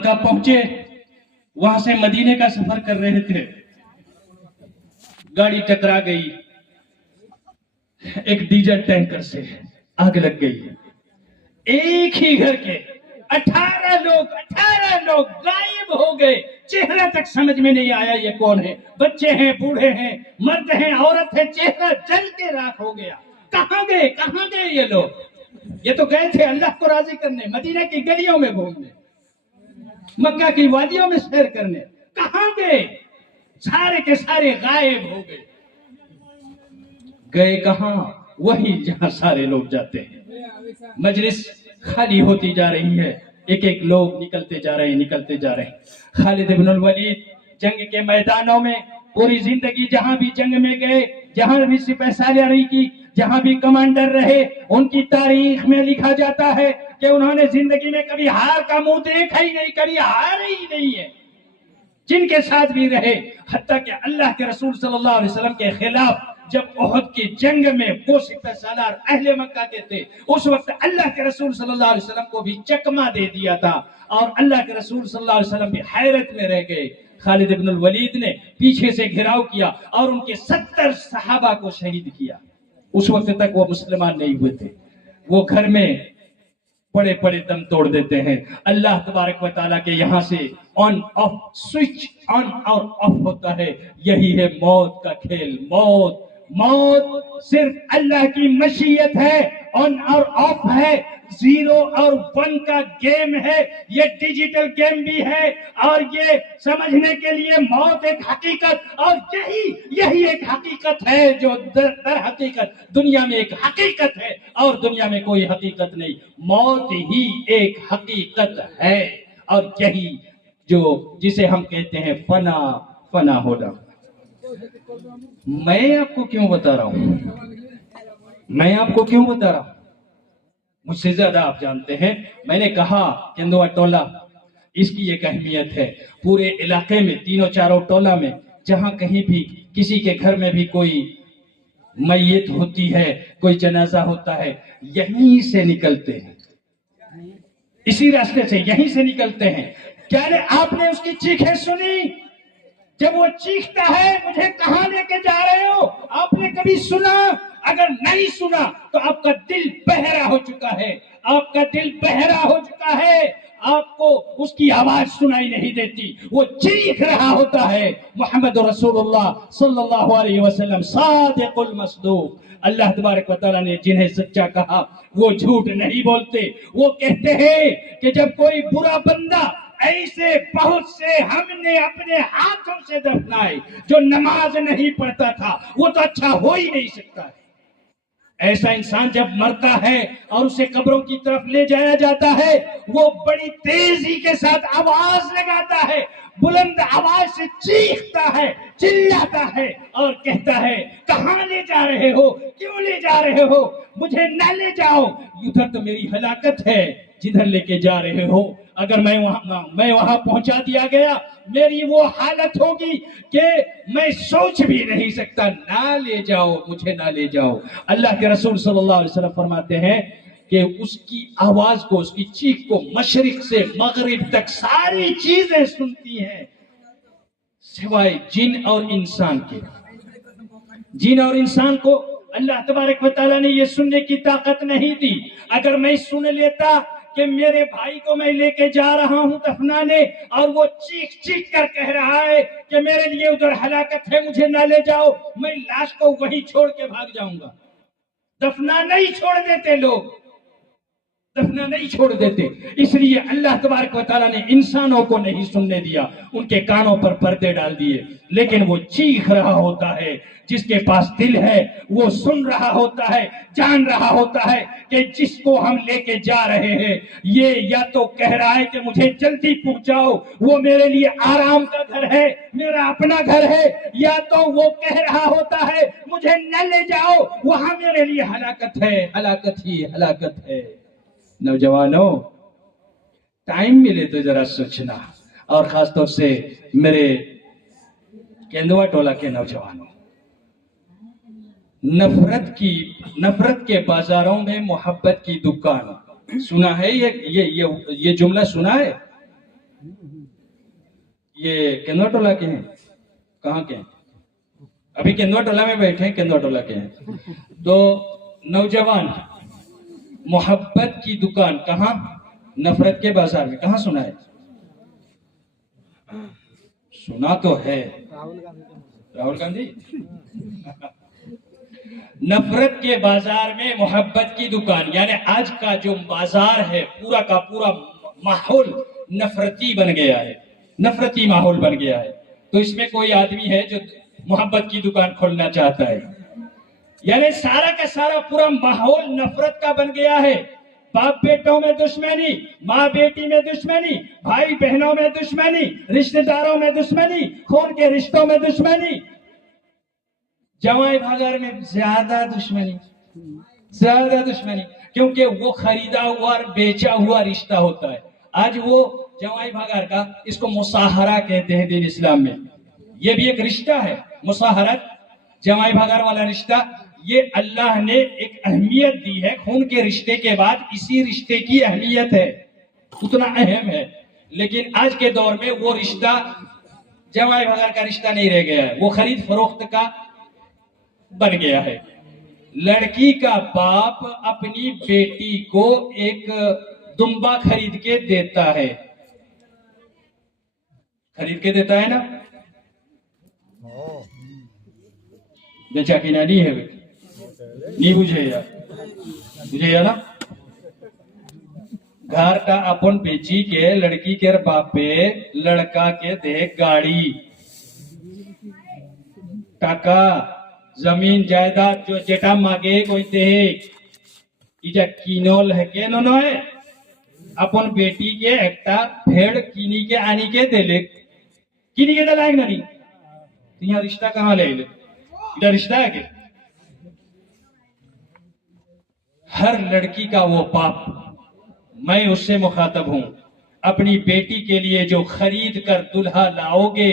مکہ پہنچے، وہاں سے مدینے کا سفر کر رہے تھے، گاڑی ٹکرا گئی، ایک ڈیزل ٹینکر سے آگ لگ گئی، ایک ہی گھر کے 18 لوگ غائب ہو گئے، چہرہ تک سمجھ میں نہیں آیا یہ کون ہے، بچے ہیں، بوڑھے ہیں، مرد ہیں، عورت ہے، چہرہ جل کے راکھ ہو گیا۔ کہاں گئے یہ لوگ؟ یہ تو گئے تھے اللہ کو راضی کرنے، مدینہ کی گلیوں میں گھومنے، مکہ کی وادیوں میں سیر کرنے، کہاں گئے؟ سارے کے سارے غائب ہو گئے۔ گئے کہاں؟ وہی جہاں سارے لوگ جاتے ہیں۔ مجلس خالی ہوتی جا رہی ہے، ایک لوگ نکلتے جا رہے ہیں۔ خالد بن الولید جنگ کے میدانوں میں پوری زندگی جہاں بھی جنگ میں گئے، جہاں بھی سپہ سالاری کی، جہاں بھی کمانڈر رہے، ان کی تاریخ میں لکھا جاتا ہے کہ انہوں نے زندگی میں کبھی ہار کا منہ دیکھا ہی نہیں، کبھی ہار ہی نہیں ہے۔ جن کے ساتھ بھی رہے، حتیٰ کہ اللہ کے رسول صلی اللہ علیہ وسلم کے خلاف جب احد کی جنگ میں وہ سپہ سالار اہل مکہ کے تھے، اس وقت اللہ کے رسول صلی اللہ علیہ وسلم کو بھی چکمہ دے دیا تھا، اور اللہ کے رسول صلی اللہ علیہ وسلم بھی حیرت میں رہ گئے۔ خالد بن الولید نے پیچھے سے گھراؤ کیا اور ان کے 70 صحابہ کو شہید کیا۔ اس وقت تک وہ مسلمان نہیں ہوئے تھے، وہ گھر میں پڑے دم توڑ دیتے ہیں۔ اللہ تبارک و تعالیٰ کے یہاں سے آن آف سوئچ آن اور آف ہوتا ہے، یہی ہے موت کا کھیل۔ موت صرف اللہ کی مشیت ہے، آن اور آف ہے، 0 اور 1 کا گیم ہے، یہ ڈیجیٹل گیم بھی ہے، اور یہ سمجھنے کے لیے موت ایک حقیقت، اور یہی ایک حقیقت ہے جو در حقیقت دنیا میں ایک حقیقت ہے، اور دنیا میں کوئی حقیقت نہیں، موت ہی ایک حقیقت ہے، اور یہی جسے ہم کہتے ہیں فنا ہونا۔ میں آپ کو کیوں بتا رہا ہوں؟ مجھ سے زیادہ آپ جانتے ہیں۔ میں نے کہا کندوا ٹولہ، اس کی ایک اہمیت ہے پورے علاقے میں، 3-4 ٹولہ میں، جہاں کہیں بھی کسی کے گھر میں بھی کوئی میت ہوتی ہے، کوئی جنازہ ہوتا ہے، یہیں سے نکلتے ہیں، اسی راستے سے یہیں سے نکلتے ہیں۔ کیا آپ نے اس کی چیخیں سنی؟ جب وہ چیختا ہے مجھے کہاں لے کے جا رہے ہو، آپ نے کبھی سنا؟ اگر نہیں سنا تو آپ کا دل بہرا ہو چکا ہے، آپ کو اس کی آواز سنائی نہیں دیتی، وہ چیخ رہا ہوتا ہے محمد رسول اللہ صلی اللہ علیہ وسلم صادق المصدوق۔ اللہ تبارک و تعالیٰ نے جنہیں سچا کہا وہ جھوٹ نہیں بولتے، وہ کہتے ہیں کہ جب کوئی برا بندہ ایسے بہت سے ہم نے اپنے ہاتھوں سے دفنائے، جو نماز نہیں پڑھتا تھا، وہ تو اچھا ہو ہی نہیں سکتا ہے۔ ایسا انسان جب مرتا ہے اور اسے قبروں کی طرف لے جایا جاتا ہے، وہ بڑی تیزی کے ساتھ آواز لگاتا ہے، بلند آواز سے چیختا ہے، چلاتا ہے اور کہتا ہے کہاں لے جا رہے ہو، کیوں لے جا رہے ہو، مجھے نہ لے جاؤ، ادھر تو میری ہلاکت ہے جدھر لے کے جا رہے ہو، اگر میں وہاں پہنچا دیا گیا میری وہ حالت ہوگی کہ میں سوچ بھی نہیں سکتا، نہ لے جاؤ، مجھے نہ لے جاؤ۔ اللہ کے رسول صلی اللہ علیہ وسلم فرماتے ہیں کہ اس کی آواز کو، اس کی چیخ کو مشرق سے مغرب تک ساری چیزیں سنتی ہیں سوائے جن اور انسان کے۔ جن اور انسان کو اللہ تبارک و تعالیٰ نے یہ سننے کی طاقت نہیں دی۔ اگر میں سن لیتا کہ میرے بھائی کو میں لے کے جا رہا ہوں دفنانے، اور وہ چیخ کر کہہ رہا ہے کہ میرے لیے ادھر ہلاکت ہے، مجھے نہ لے جاؤ، میں لاش کو وہیں چھوڑ کے بھاگ جاؤں گا۔ دفنا نہیں چھوڑ دیتے لوگ، دفنا نہیں چھوڑ دیتے، اس لیے اللہ تبارک و تعالیٰ نے انسانوں کو نہیں سننے دیا، ان کے کانوں پر پردے ڈال دیے، لیکن وہ چیخ رہا ہوتا ہے، جس کے پاس دل ہے وہ سن رہا ہوتا ہے، جان رہا ہوتا ہے کہ جس کو ہم لے کے جا رہے ہیں یہ یا تو کہہ رہا ہے کہ مجھے جلدی پہنچاؤ، وہ میرے لیے آرام کا گھر ہے، میرا اپنا گھر ہے، یا تو وہ کہہ رہا ہوتا ہے مجھے نہ لے جاؤ، وہاں میرے لیے ہلاکت ہے، ہلاکت ہی ہلاکت ہے۔ نوجوانوں، ٹائم ملے تو ذرا سوچنا، اور خاص طور سے میرے کیندوا ٹولہ کے نوجوانوں، نفرت کے بازاروں میں محبت کی دکان، سنا ہے یہ جملہ سنا ہے؟ ये केंदुआ टोला के हैं, कहाँ के हैं? अभी केंदुआ टोला में बैठे हैं, केंदुआ टोला के हैं। तो नौजवान, मोहब्बत की दुकान कहाँ? नफरत के बाजार में। कहाँ सुना है? सुना तो है, राहुल गांधी। नफरत के बाजार में मोहब्बत की दुकान, यानी आज का जो बाजार है पूरा का पूरा माहौल नफरती बन गया है, नफरती माहौल बन गया है। तो इसमें कोई आदमी है जो मोहब्बत की दुकान खोलना चाहता है, यानी सारा का सारा पूरा माहौल नफरत का बन गया है। बाप बेटों में दुश्मनी, माँ बेटी में दुश्मनी, भाई बहनों में दुश्मनी, रिश्तेदारों में दुश्मनी, खून के रिश्तों में दुश्मनी, जवाई भागर में ज्यादा दुश्मनी, ज्यादा दुश्मनी, क्योंकि वो खरीदा हुआ और बेचा हुआ रिश्ता होता है। आज वो जवाई भागर का, इसको मुसाहरा कहते हैं दीन इस्लाम में। ये भी एक रिश्ता है, मुसाहरत, जवाई भागर वाला रिश्ता। ये अल्लाह ने एक अहमियत दी है, खून के रिश्ते के बाद इसी रिश्ते की अहमियत है, उतना अहम है। लेकिन आज के दौर में वो रिश्ता जवाई भागर का रिश्ता नहीं रह गया है, वो खरीद फरोख्त का बन गया है। लड़की का बाप अपनी बेटी को एक दुम्बा खरीद के देता है, खरीद के देता है ना, बेचा कि नहीं है, नहीं बुझे या ना। घर का अपन बेची के लड़की के बापे लड़का के दे गाड़ी, टाका, जमीन जायदाद जो जेटा मांगे कोई दे, इजा किनोल है के नो है। अपन बेटी के एकटा भेड़ किनी के आनी के देले, किनी के दलाएंगे नहीं, यहाँ रिश्ता कहाँ ले ले? इधर रिश्ता है के? हर लड़की का वो बाप, मैं उससे मुखातब हूं, अपनी बेटी के लिए जो खरीद कर दुल्हा लाओगे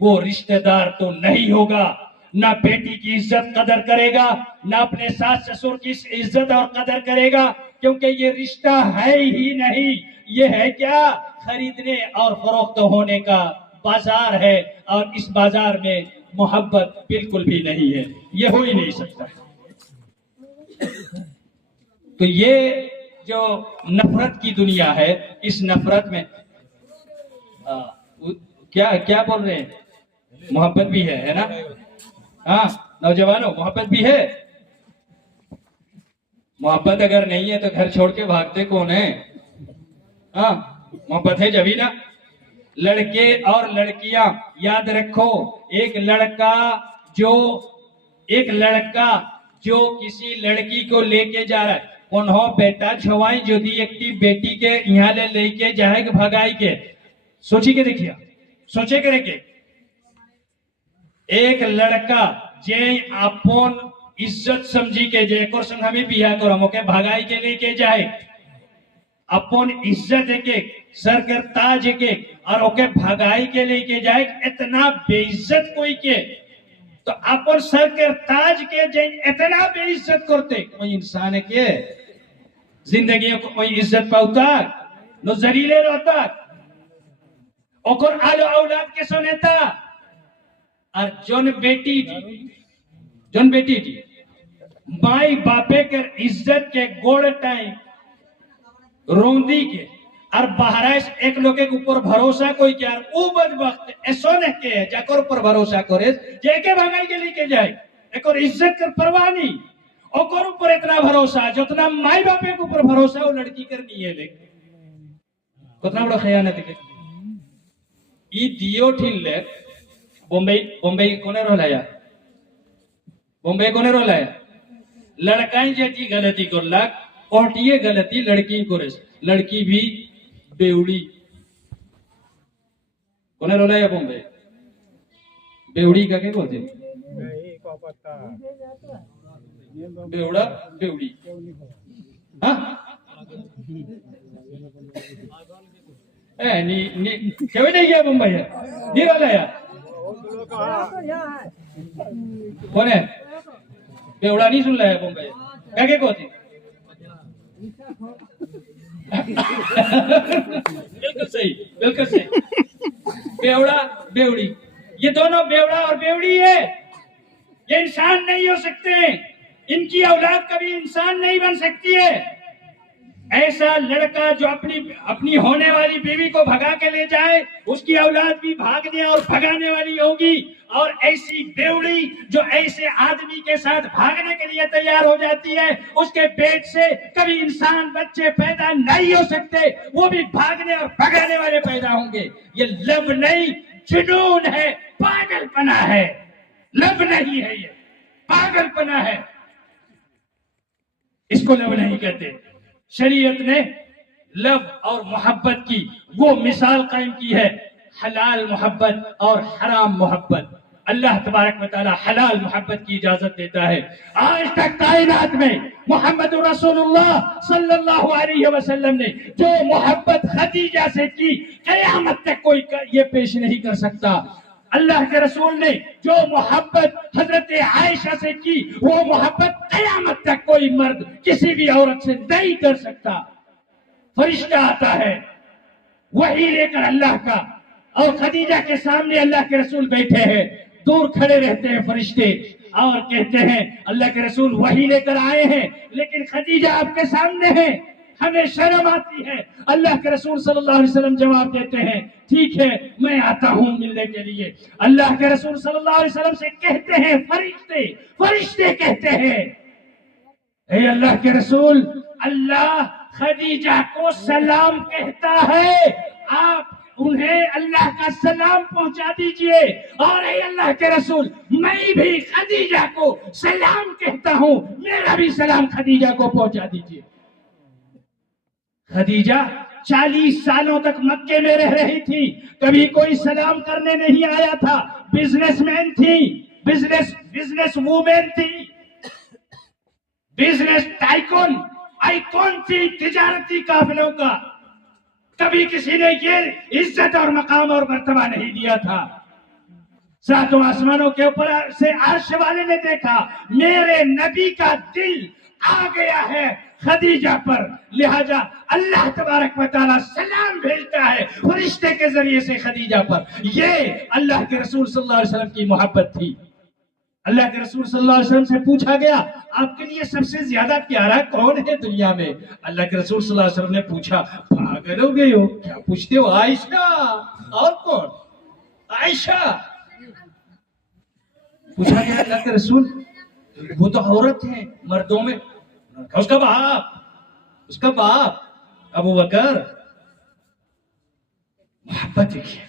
वो रिश्तेदार तो नहीं होगा, ना बेटी की इज्जत कदर करेगा, ना अपने सास ससुर की इज्जत और कदर करेगा, क्योंकि ये रिश्ता है ही नहीं। ये है क्या? खरीदने और फरोख्त होने का बाजार है, और इस बाजार में मोहब्बत बिल्कुल भी नहीं है, ये हो ही नहीं सकता। तो ये जो नफरत की दुनिया है, इस नफरत में क्या क्या बोल रहे हैं? मोहब्बत भी है ना? हाँ नौजवानों, मोहब्बत भी है। मोहब्बत अगर नहीं है तो घर छोड़ के भागते कौन है? हाँ, मोहब्बत है जभी ना। लड़के और लड़कियां याद रखो, एक लड़का जो किसी लड़की को लेके जा रहा है, उन्हों बेटा छवाई जो दी एक बेटी के यहाँ ले लेके जाएगा भगाई के, सोची के देखिए, सोचे करे के एक लड़का जे अपन इज्जत समझी के जे एक संग हमें बिया कर मोके भगाई के लेके जाए, अपन इज्जत के सर कर ताज के और ओके भगाई के लेके जाए, इतना बेइज्जत कोई के, तो अपन सर कर ताज के जे इतना बेइज्जत करते, कोई इंसान के जिंदगी को कोई इज्जत पाता न जरीले रहता, ओकर आलो औलाद के सुनेता। और जोन बेटी थी माई बापे कर इज्जत के गोड़ टाइम रोंदी के और बहराइश एक लोग के ऊपर भरोसा कोई क्या ऊ बद वक्त ऐसो न के जाकर ऊपर भरोसा करे जेके भगाई के लेके जाए, एक और इज्जत कर परवाह नहीं, ओकर ऊपर इतना भरोसा जितना माई बापे के ऊपर भरोसा वो लड़की कर नहीं है। लेकिन कितना बड़ा खयानत है। ई दियो ठिल्ले बॉम्बे कोने रोलाया, बॉम्बे कोने रोलाया, लड़काई जेटी गलती कर लाग ओटिए गलती लड़की को रेस, लड़की भी बेउड़ी कोने रोलाया बॉम्बे, बेउड़ी का क्या बोलते हैं? बेउड़ा बेउड़ी, हाँ नी क्यों नहीं गया बॉम्बे है? नहीं रोलाया कौन है? बेउड़ा नहीं सुन रहा है बॉम्बे क्या क्या कहती? बिल्कुल सही, बिल्कुल सही। बेवड़ा बेवड़ी, ये दोनों बेवड़ा और बेवड़ी है, ये इंसान नहीं हो सकते, इनकी औलाद कभी इंसान नहीं बन सकती है। ऐसा लड़का जो अपनी होने वाली बीवी को भगा के ले जाए, उसकी औलाद भी भागने और भगाने वाली होगी। और ऐसी बेवड़ी जो ऐसे आदमी के साथ भागने के लिए तैयार हो जाती है, उसके पेट से कभी इंसान बच्चे पैदा नहीं हो सकते, वो भी भागने और भगाने वाले पैदा होंगे। ये लव नहीं, जुनून है, पागलपना है। लव नहीं है, ये पागलपना है, इसको लव नहीं कहते। शरीयत ने लव और मोहब्बत की वो मिसाल कायम की है, हलाल मोहब्बत और हराम मोहब्बत। अल्लाह तबारक व तआला हलाल मोहब्बत की इजाजत देता है। आज तक कायनात में मोहम्मद रसूलुल्लाह सल्लल्लाहु अलैहि वसल्लम ने जो मोहब्बत खदीजा से की, क़यामत तक कोई ये पेश नहीं कर सकता। अल्लाह के रसूल ने जो मोहब्बत हजरत आयशा से की, वो मोहब्बत क़यामत तक कोई मर्द किसी भी औरत से नहीं कर सकता। फरिश्ता आता है वही लेकर अल्लाह का, और खदीजा के सामने अल्लाह के रसूल बैठे हैं, दूर खड़े रहते हैं फरिश्ते और कहते हैं अल्लाह के रसूल वही लेकर आए हैं, लेकिन खदीजा आपके सामने है, हमें शर्म आती है। अल्लाह के रसूल सल्लल्लाहु अलैहि वसल्लम जवाब देते हैं, ठीक है मैं आता हूं मिलने के लिए। अल्लाह के रसूल सल्लल्लाहु अलैहि वसल्लम से कहते हैं फरिश्ते कहते हैं, हे अल्लाह के रसूल, अल्लाह खदीजा को सलाम कहता है, आप उन्हें अल्लाह का सलाम पहुंचा दीजिए। और हे अल्लाह के रसूल, मैं भी खदीजा को सलाम कहता हूं, मेरा भी सलाम खदीजा को पहुंचा दीजिए। खदीजा 40 सालों तक मक्के में रह रही थी, कभी कोई सलाम करने नहीं आया था। बिजनेसमैन थी, बिजनेस वूमेन थी, बिजनेस आइकॉन थी तिजारती काफिलों का। कभी किसी ने ये इज्जत और मकाम और मर्तबा नहीं दिया था। सातों आसमानों के ऊपर से अर्श वाले ने देखा, मेरे नबी का दिल आ गया है खदीजा पर, लिहाजा अल्लाह तबारक व तआला सलाम भेजता है फरिश्ते के जरिए से खदीजा पर। ये अल्लाह के रसूल सल्लल्लाहु अलैहि वसल्लम की मोहब्बत थी। अल्लाह के रसूल सल्लल्लाहु अलैहि वसल्लम से पूछा गया, आपके लिए सबसे ज्यादा प्यारा कौन है दुनिया में? अल्लाह के रसूल सल्लल्लाहु अलैहि वसल्लम ने पूछा, पागल हो गए हो, क्या पूछते हो? आयशा। और कौन? आयशा। पूछा गया अल्लाह के रसूल, वो तो औरत है मर्दों में, उसका बाप अबू बकर। मोहब्बत देखिए।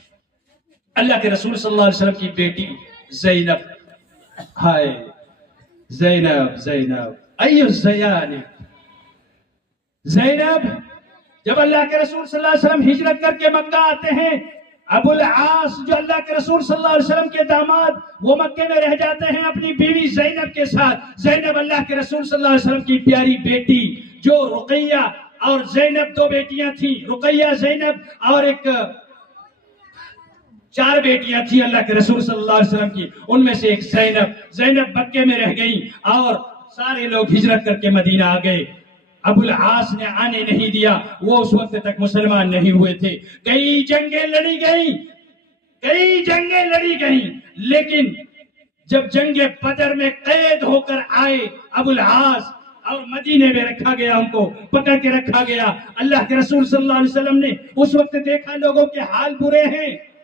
अल्लाह के रसूल सल्लल्लाहु अलैहि वसल्लम की बेटी ज़ैनब, हाय ज़ैनब अय्यु ज़यानी। ज़ैनब, जब अल्लाह के रसूल सल्लल्लाहु अलैहि वसल्लम हिजरत करके मक्का आते हैं, अबुल आस जो अल्लाह के रसूल सल्लल्लाहु अलैहि वसल्लम के दामाद, वो मक्के में रह जाते हैं अपनी बीवी ज़ैनब के साथ। ज़ैनब अल्लाह के रसूल सल्लल्लाहु अलैहि वसल्लम की प्यारी बेटी, जो रुकैया और ज़ैनब दो बेटियां थी, रुकैया ज़ैनब, और एक 4 बेटियां थी अल्लाह के रसूल सल्लल्लाहु अलैहि वसल्लम की, उनमें से एक ज़ैनब मक्के में रह गई और सारे लोग हिजरत करके मदीना आ गए। अबुल आस ने आने नहीं दिया, वो उस वक्त तक मुसलमान नहीं हुए थे। कई जंगें लड़ी गई, लेकिन जब जंगे बदर में कैद होकर आए अबुल आस, और मदीने में रखा गया, उनको पकड़ के रखा गया। अल्लाह के रसूल सल्लल्लाहु अलैहि वसल्लम ने उस वक्त देखा लोगों के हाल बुरे हैं,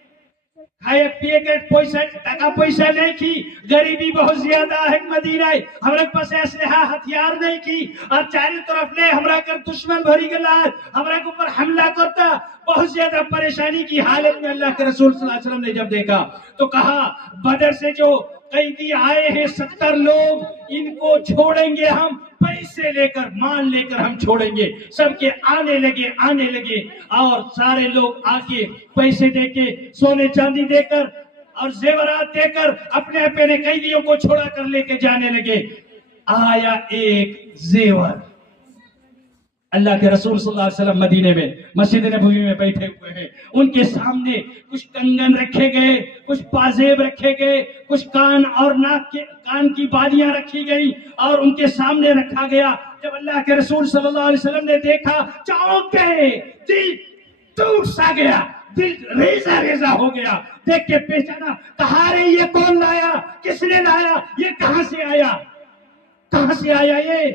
खाए पिए के पैसा नहीं की, गरीबी बहुत ज्यादा है मदीना, हमारे पास असलहा हथियार नहीं की, और चारों तरफ ने हमरा कर दुश्मन भरी गला, हमारे ऊपर हमला करता, बहुत ज्यादा परेशानी की हालत में अल्लाह के रसूल सल्लल्लाहु अलैहि वसल्लम ने जब देखा तो कहा, बदर से जो कैदी आए हैं 70 लोग, इनको छोड़ेंगे हम, पैसे लेकर मान लेकर हम छोड़ेंगे। सबके आने लगे और सारे लोग आके पैसे देके, सोने चांदी देकर और जेवरात देकर अपने अपने कैदियों को छोड़ा कर लेके जाने लगे। आया एक जेवर, اللہ کے رسول صلی اللہ علیہ وسلم مدینے میں مسجد نبوی میں بیٹھے ہوئے ہیں، ان کے سامنے کچھ کنگن رکھے گئے، کچھ پازیب رکھے گئے، کچھ کان اور ناک کے کان کی بالیاں رکھی گئی اور ان کے سامنے رکھا گیا۔ جب اللہ کے رسول صلی اللہ علیہ وسلم نے دیکھا چونک گئے، دل ٹوٹ سا گیا، دل ریزہ ریزہ ہو گیا، دیکھ کے پہچانا، کہا رے یہ کون لایا، کس نے لایا، یہ کہاں سے آیا، کہاں سے آیا یہ؟